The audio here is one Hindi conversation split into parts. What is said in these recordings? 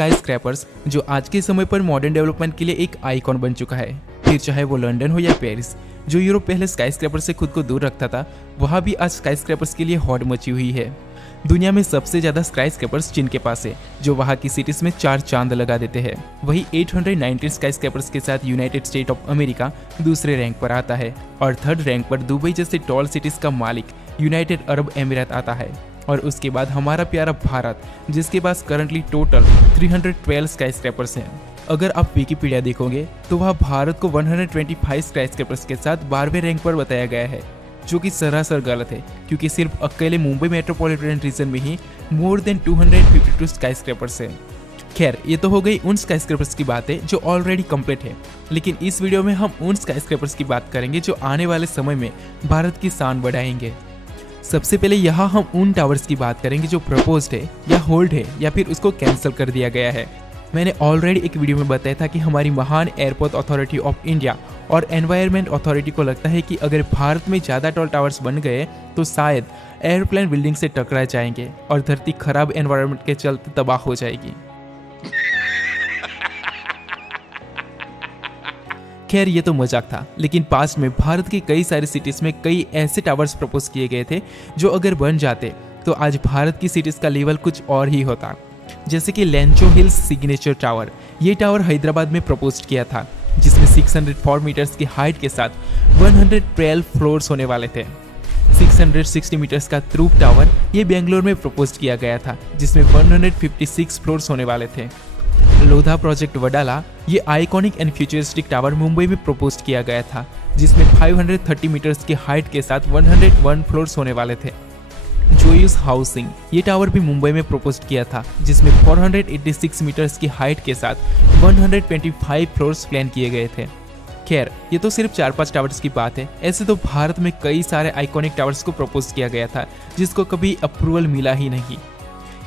स्काई स्क्रैपर्स जो आज के समय पर मॉडर्न डेवलपमेंट के लिए एक आइकॉन बन चुका है। फिर चाहे वो लंदन हो या पेरिस, जो यूरोप पहले स्काई स्क्रैपर से खुद को दूर रखता था, वहाँ भी आज स्काई स्क्रैपर्स के लिए हॉट मची हुई है। दुनिया में सबसे ज्यादा स्काई स्क्रैपर्स चीन के पास है, जो वहाँ की सिटीज में 4 चांद लगा देते हैं। वही 819 स्काई स्क्रैपर्स के साथ यूनाइटेड स्टेट ऑफ अमेरिका दूसरे रैंक पर आता है और थर्ड रैंक पर दुबई जैसे टॉल सिटीज का मालिक यूनाइटेड अरब अमीरात आता है। और उसके बाद हमारा प्यारा भारत, जिसके पास करंटली टोटल 312 स्काई स्क्रैपर्स हैं। अगर आप विकिपीडिया देखोगे तो वहाँ भारत को 125 स्काई स्क्रैपर्स के साथ 12वें रैंक पर बताया गया है, जो कि सरासर गलत है, क्योंकि सिर्फ अकेले मुंबई मेट्रोपॉलिटन रीजन में ही मोर देन 252 स्काई स्क्रैपर्स हैं। खैर, ये तो हो गई उन स्काई स्क्रैपर्स की बातें जो ऑलरेडी कंप्लीट है, लेकिन इस वीडियो में हम उन स्काई स्क्रैपर्स की बात करेंगे जो आने वाले समय में भारत की शान बढ़ाएंगे। सबसे पहले यहाँ हम उन टावर्स की बात करेंगे जो प्रपोज्ड है या होल्ड है या फिर उसको कैंसिल कर दिया गया है। मैंने ऑलरेडी एक वीडियो में बताया था कि हमारी महान एयरपोर्ट अथॉरिटी ऑफ इंडिया और एनवायरनमेंट अथॉरिटी को लगता है कि अगर भारत में ज़्यादा टॉल टावर्स बन गए तो शायद एयरप्लेन बिल्डिंग से टकरा जाएंगे और धरती खराब एनवायरनमेंट के चलते तबाह हो जाएगी। खैर, ये तो मजाक था, लेकिन पास्ट में भारत की कई सारी सिटीज में कई ऐसे टावर्स प्रपोज किए गए थे जो अगर बन जाते तो आज भारत की सिटीज का लेवल कुछ और ही होता। जैसे कि लेंचो हिल्स सिग्नेचर टावर, ये टावर हैदराबाद में प्रपोज किया था, जिसमें 604 मीटर्स की हाइट के साथ 112 फ्लोर्स होने वाले थे। 660 मीटर्स का ट्रूप टावर ये बेंगलोर में प्रपोज किया गया था, जिसमें 156 फ्लोर्स होने वाले थे। लोधा प्रोजेक्ट वडाला, ये iconic and futuristic tower Mumbai में प्रपोज किया गया था, जिसमें 530 मीटर्स की हाइट के साथ 101 फ्लोर्स होने वाले थे। जोयूस हाउसिंग, ये टावर भी मुंबई में प्रपोज किया था, जिसमें 486 मीटर्स की हाइट के साथ 125 फ्लोर्स प्लान किए गए थे। खैर, ये तो सिर्फ 4-5 टावर्स की बात है। ऐसे तो भारत में कई सारे आइकॉनिक टावर्स को प्रपोज किया गया था, जिसको कभी अप्रूवल मिला ही नहीं।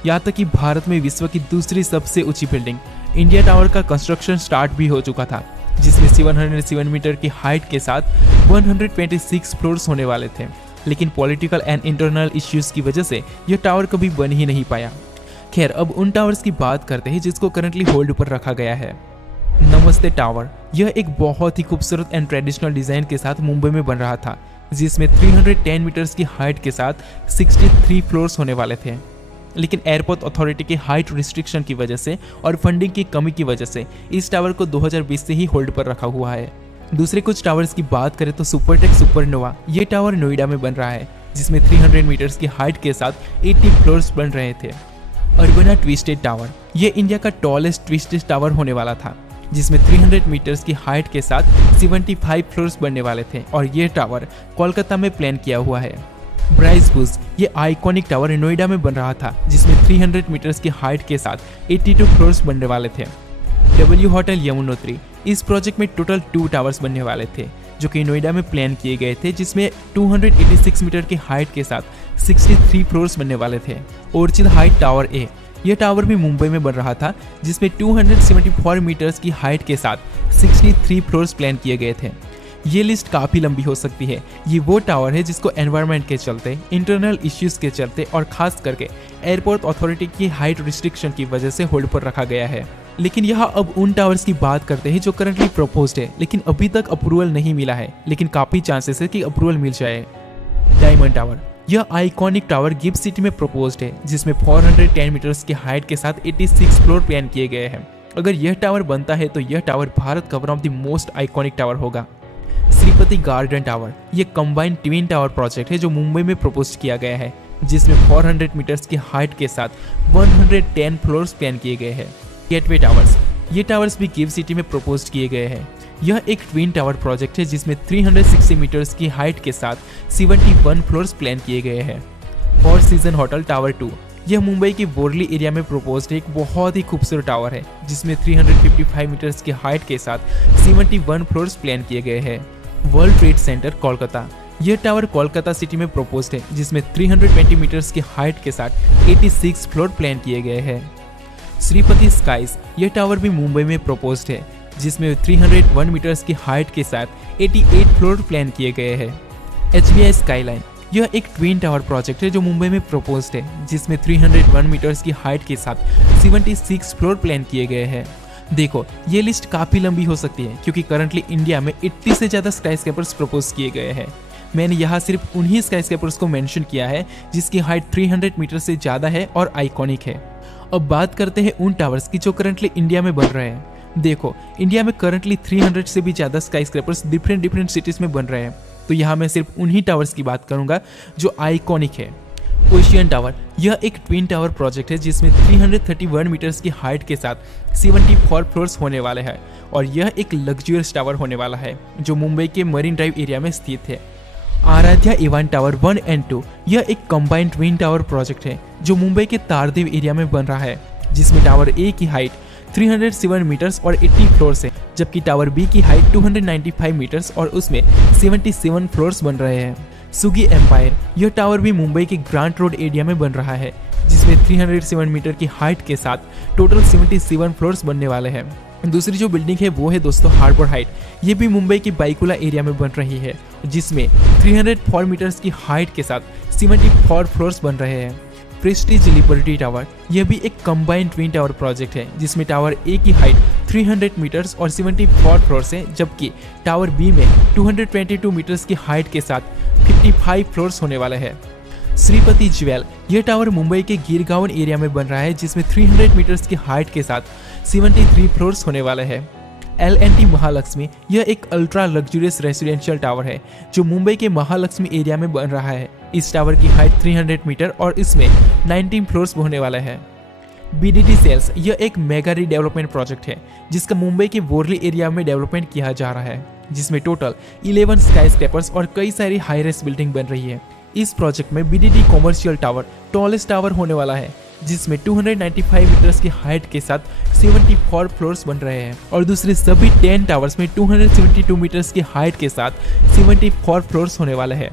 यहाँ तक कि भारत में विश्व की दूसरी सबसे ऊंची बिल्डिंग इंडिया टावर का कंस्ट्रक्शन स्टार्ट भी हो चुका था, जिसमें 707 मीटर की हाइट के साथ 126 फ्लोर्स होने वाले थे, लेकिन पॉलिटिकल एंड इंटरनल इश्यूज की वजह से यह टावर कभी बन ही नहीं पाया। खैर, अब उन टावर्स की बात करते हैं जिसको करंटली होल्ड पर रखा गया है। नमस्ते टावर, यह एक बहुत ही खूबसूरत एंड ट्रेडिशनल डिजाइन के साथ मुंबई में बन रहा था, जिसमें 310 मीटर्स की हाइट के साथ 63 फ्लोर्स होने वाले थे, लेकिन एयरपोर्ट अथॉरिटी की हाइट रिस्ट्रिक्शन की वजह से और फंडिंग की कमी की वजह से इस टावर को 2020 से ही होल्ड पर रखा हुआ है। दूसरे कुछ टावर्स की बात करें तो सुपरटेक सुपरनोवा, ये टावर नोएडा में बन रहा है, जिसमें 300 मीटर्स की हाइट के साथ 80 फ्लोर्स बन रहे थे। अर्बना ट्विस्टेड टावर, ये इंडिया का टॉलेस्ट ट्विस्टेड टावर होने वाला था, जिसमें 300 मीटर्स की हाइट के साथ 75 फ्लोर्स बनने वाले थे, और ये टावर कोलकाता में प्लान किया हुआ है। ब्राइस बुश, ये आइकॉनिक टावर नोएडा में बन रहा था, जिसमें 300 मीटर्स की हाइट के साथ 82 फ्लोर्स बनने वाले थे। डब्ल्यू होटल यमुनोत्री, इस प्रोजेक्ट में टोटल 2 टावर्स बनने वाले थे, जो कि नोएडा में प्लान किए गए थे, जिसमें 286 मीटर की हाइट के साथ 63 फ्लोर्स बनने वाले थे। ओर्चिड हाइट टावर ए, यह टावर भी मुंबई में बन रहा था, जिसमें 274 मीटर्स की हाइट के साथ 63 फ्लोर्स प्लान किए गए थे। ये लिस्ट काफ़ी लंबी हो सकती है। ये वो टावर है जिसको एनवायरनमेंट के चलते, इंटरनल इश्यूज के चलते और खास करके एयरपोर्ट अथॉरिटी की हाइट रिस्ट्रिक्शन की वजह से होल्ड पर रखा गया है। लेकिन यहाँ अब उन टावर्स की बात करते हैं जो करंटली प्रपोज्ड है, लेकिन अभी तक अप्रूवल नहीं मिला है, लेकिन काफ़ी चांसेस है कि अप्रूवल मिल जाए। डायमंड टावर, यह आइकॉनिक टावर गिफ्ट सिटी में प्रपोज्ड है, जिसमें 410 मीटर्स की हाइट के साथ 86 फ्लोर प्लान किए गए हैं। अगर यह टावर बनता है तो यह टावर भारत का one of the most iconic tower होगा। श्रीपति गार्डन टावर, ये कंबाइंड ट्विन टावर प्रोजेक्ट है जो मुंबई में प्रपोज किया गया है, जिसमें 400 मीटर्स की हाइट के साथ 110 फ्लोर्स प्लान किए गए हैं। गेटवे टावर्स, ये टावर्स भी गिफ्ट सिटी में प्रपोज किए गए हैं। यह एक ट्विन टावर प्रोजेक्ट है जिसमें 360 मीटर्स की हाइट के साथ 71 फ्लोर्स प्लान किए गए हैं। फोर सीजन होटल टावर 2, यह मुंबई के बोरली एरिया में प्रपोज्ड एक बहुत ही खूबसूरत टावर है, जिसमें 355 मीटर्स की हाइट के साथ 71 फ्लोर्स प्लान किए गए हैं। वर्ल्ड ट्रेड सेंटर कोलकाता, यह टावर कोलकाता सिटी में प्रपोज्ड है, जिसमें 320 मीटर्स की हाइट के साथ 86 फ्लोर प्लान किए गए हैं। श्रीपति स्काईज, यह टावर भी मुंबई में प्रपोज्ड है, जिसमें 301 मीटर्स की हाइट के साथ 88 फ्लोर प्लान किए गए हैं। HBI स्काईलाइन, यह एक ट्विन टावर प्रोजेक्ट है जो मुंबई में प्रपोज्ड है, जिसमें 301 मीटर्स की हाइट के साथ 76 फ्लोर प्लान किए गए हैं। देखो, ये लिस्ट काफ़ी लंबी हो सकती है क्योंकि करंटली इंडिया में 80 से ज़्यादा स्काईस्केपर्स प्रपोज किए गए हैं। मैंने यहाँ सिर्फ उन्हीं स्काईस्केपर्स को मेंशन किया है जिसकी हाइट 300 मीटर से ज़्यादा है और आइकॉनिक है। अब बात करते हैं उन टावर्स की जो करंटली इंडिया में बन रहे हैं। देखो, इंडिया में करंटली 300 से भी ज़्यादा स्काईस्केपर्स डिफरेंट सिटीज़ में बन रहे हैं, तो यहाँ मैं सिर्फ उन्हीं टावर्स की बात करूँगा जो आइकॉनिक है। ओशियन टावर, यह एक ट्विन टावर प्रोजेक्ट है जिसमें 331 मीटर्स की हाइट के साथ 74 फ्लोर्स होने वाले हैं और यह एक लग्जरियस टावर होने वाला है जो मुंबई के मरीन ड्राइव एरिया में स्थित है। आराध्या इवान टावर 1 एंड 2, यह एक कंबाइंड ट्विन टावर प्रोजेक्ट है जो मुंबई के तारदेव एरिया में बन रहा है, जिसमें टावर ए की हाइट 307 मीटर्स और 80 फ्लोर्स है, जबकि टावर बी की हाइट 295 मीटर्स और उसमें 77 फ्लोर्स बन रहे हैं। सुगी एम्पायर, यह टावर भी मुंबई के ग्रांट रोड एरिया में बन रहा है, जिसमें 307 मीटर की हाइट के साथ टोटल 77 फ्लोर्स बनने वाले हैं। दूसरी जो बिल्डिंग है वो है दोस्तों हार्बर हाइट। ये भी मुंबई के बाइकुला एरिया में बन रही है, जिसमें 304 मीटर्स की हाइट के साथ 74 फ्लोर्स बन रहे हैं। प्रेस्टीज लिबर्टी टावर, यह भी एक कंबाइंड ट्विन टावर प्रोजेक्ट है जिसमें टावर ए की हाइट 300 मीटर्स और 74 फ्लोर्स है, जबकि टावर बी में 222 मीटर्स की हाइट के साथ 55 फ्लोर्स होने वाले हैं। श्रीपति ज्वेल, यह टावर मुंबई के गिरगांव एरिया में बन रहा है जिसमें 300 मीटर्स की हाइट के साथ 73 फ्लोर्स होने वाले हैं। L&T महालक्ष्मी, यह एक अल्ट्रा लग्जरियस रेसिडेंशियल टावर है जो मुंबई के महालक्ष्मी एरिया में बन रहा है। इस टावर की हाइट 300 मीटर और इसमें 19 फ्लोर्स होने वाले हैं। BDD सेल्स, यह एक मेगा रीडेवलपमेंट प्रोजेक्ट है जिसका मुंबई के वोरली एरिया में डेवलपमेंट किया जा रहा है, जिसमें टोटल 11 स्काईस्केपर्स और कई सारी हाई रेस बिल्डिंग बन रही है। इस प्रोजेक्ट में BDD commercial tower tallest tower होने वाला है, जिसमें 295 मीटर्स की हाइट के साथ 74 फ्लोर्स बन रहे हैं और दूसरे सभी 10 टावर्स में 272 मीटर्स की हाइट के साथ 74 फ्लोर्स होने वाले हैं।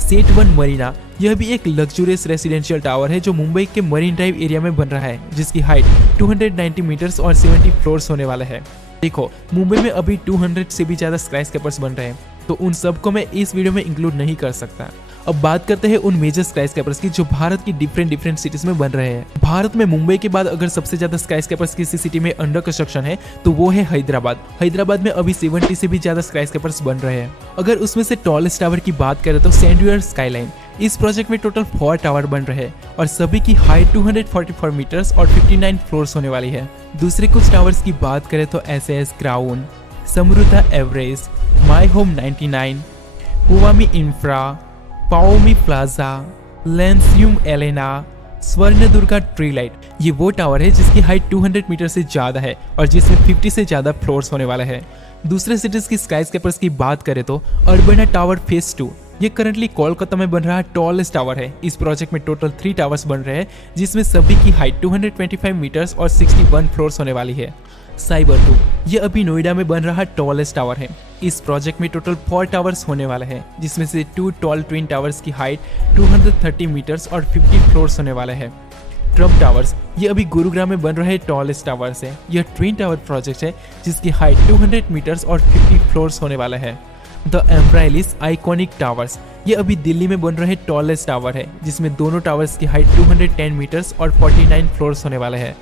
सेट 1 मरीना, यह भी एक लग्जरियस रेसिडेंशियल टावर है जो मुंबई के मरीन ड्राइव एरिया में बन रहा है, जिसकी हाइट 290 मीटर्स और 70 फ्लोर्स होने वाला है। देखो, मुंबई में अभी 200 से भी ज़्यादा स्काईस्केपर्स बन रहे हैं, तो उन सबको मैं इस वीडियो में इंक्लूड नहीं कर सकता। अब बात करते हैं उन मेजर स्काईस्केपर्स की जो भारत की डिफरेंट सिटीज में बन रहे हैं। भारत में मुंबई के बाद अगर सबसे ज्यादा स्काईस्केपर्स किसी सिटी में अंडर कंस्ट्रक्शन है तो वो है हैदराबाद। हैदराबाद में अभी 70 से भी ज्यादा स्काईस्केपर्स बन रहे हैं। अगर उसमें से टॉलेस्ट टावर की बात करें तो सैंडवियर स्काईलाइन। इस प्रोजेक्ट में टोटल 4 टावर बन रहे हैं और सभी की हाइट 244 मीटर्स और 59 फ्लोर्स होने वाली है। दूसरे कुछ टावर्स की बात करें तो SAS crown, Samriddha Everest, my home 99, हुवामी इंफ्रा, पाओमी प्लाजा, लेंसियम एलेना, स्वर्णदुर्गा ट्री लाइट। ये वो टावर है जिसकी हाइट 200 मीटर से ज़्यादा है और जिसमें 50 से ज़्यादा फ्लोर्स होने वाले हैं। दूसरे सिटीज़ की स्काईस्केपर्स की बात करें तो अर्बना टावर फेज 2, ये करंटली कोलकाता में बन रहा टॉलेस्ट टावर है। इस प्रोजेक्ट में टोटल 3 टावर्स बन रहे हैं जिसमें सभी की हाइट 225 मीटर्स और 61 फ्लोर्स होने वाली है। साइबर 2, ये अभी नोएडा में बन रहा टॉलेस्ट टावर है। इस प्रोजेक्ट में टोटल 4 टावर्स होने वाले हैं जिसमें से 2 टॉल ट्विन टावर्स की हाइट 230 मीटर्स और 50 फ्लोर्स होने वाले हैं। ट्रम्प टावर्स, ये अभी गुरुग्राम में बन रहे टॉलेस्ट टावर्स है। यह ट्विन टावर प्रोजेक्ट है जिसकी हाइट 200 मीटर्स और 50 फ्लोर्स होने वाले हैं। द एम्ब्राइलिस आइकॉनिक टावर्स, ये अभी दिल्ली में बन रहे टॉलेस्ट टावर है जिसमें दोनों टावर्स की हाइट 210 मीटर्स और 49 फ्लोर्स होने वाले हैं।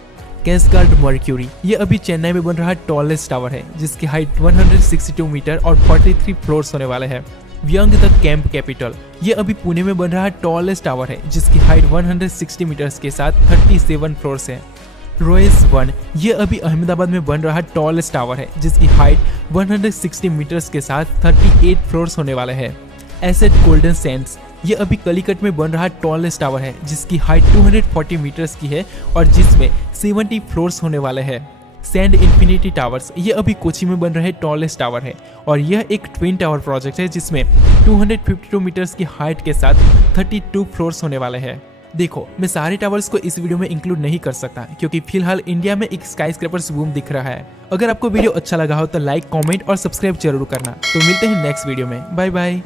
कैस्कार्ड मर्क्यूरी, ये अभी चेन्नई में बन रहा टॉलेस्ट टावर है जिसकी हाइट 162 मीटर और 43 फ्लोर्स होने वाले हैं। व्यंग द कैंप कैपिटल, ये अभी पुणे में बन रहा टॉलेस्ट टावर है जिसकी हाइट 160 मीटर्स के साथ 37 फ्लोर्स है। रोएस 1, ये अभी अहमदाबाद में बन रहा टॉलेस्ट टावर है जिसकी हाइट 160 मीटर्स के साथ 38 फ्लोर्स होने वाले हैं। एसेट गोल्डन सैंड्स, ये अभी कलिकट में बन रहा टॉलेस्ट टावर है जिसकी हाइट 240 मीटर्स की है और जिसमें 70 फ्लोर्स होने वाले हैं। सैंड इन्फिनिटी टावर्स, ये अभी कोची में बन रहे टॉलेस्ट टावर है और यह एक ट्विन टावर प्रोजेक्ट है जिसमें 252 मीटर्स की हाइट के साथ 32 फ्लोर्स होने वाले हैं। देखो, मैं सारे टावर्स को इस वीडियो में इंक्लूड नहीं कर सकता क्योंकि फिलहाल इंडिया में एक स्काईस्क्रेपर्स बूम दिख रहा है। अगर आपको वीडियो अच्छा लगा हो तो लाइक, कमेंट और सब्सक्राइब जरूर करना। तो मिलते हैं नेक्स्ट वीडियो में। Bye bye.